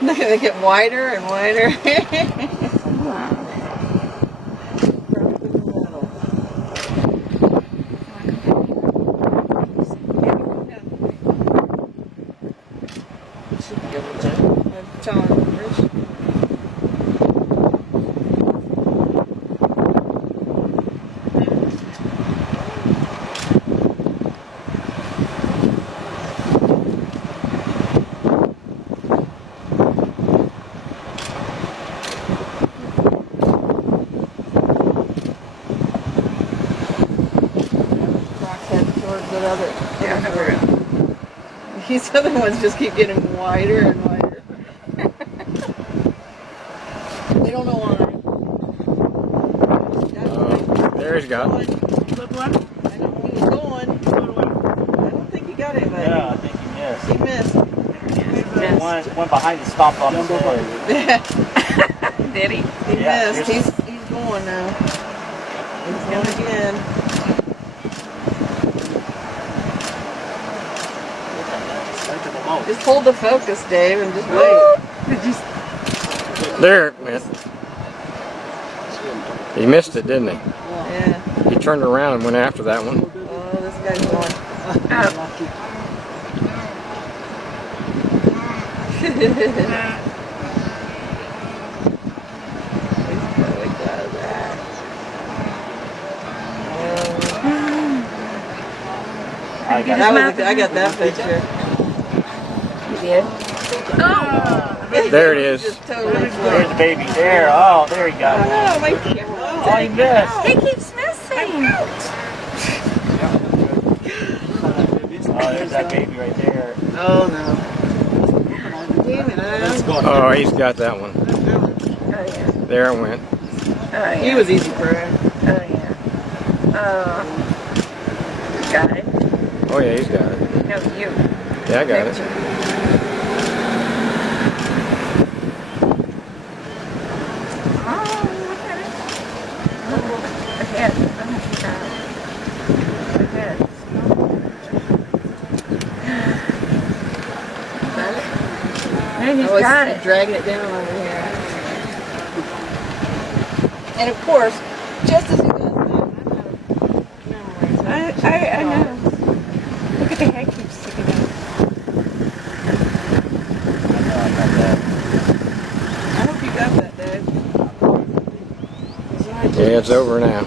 They get wider and wider. These other ones just keep getting wider and wider. They don't know why. There he's got it. Look what? I know he was going. I don't think he got anybody. Yeah, I think he missed. He missed. One behind the stomp on his head. Did he? He missed. He's going now. He's going again. Just hold the focus, Dave, and just wait. There it went. He missed it, didn't he? Yeah. He turned around and went after that one. Oh, this guy's going. He's probably glad of that. I got that picture. Yeah. There it is. Totally There's the baby. There. Oh, there he got it. Oh, my God. Oh, he missed. He keeps missing. Oh, there's that baby right there. Oh, no. Damn it, Oh, he's got that one. Oh, yeah. There it went. Oh, yeah. He was easy for him. Oh, yeah. Got it. Oh yeah, he's got it. No, you. Yeah, I got it. He's got it. Dragging it down over here. And of course, just as he does that, I know. Look at the head keeps sticking out. I hope you got that, Dave. Yeah, it's over now.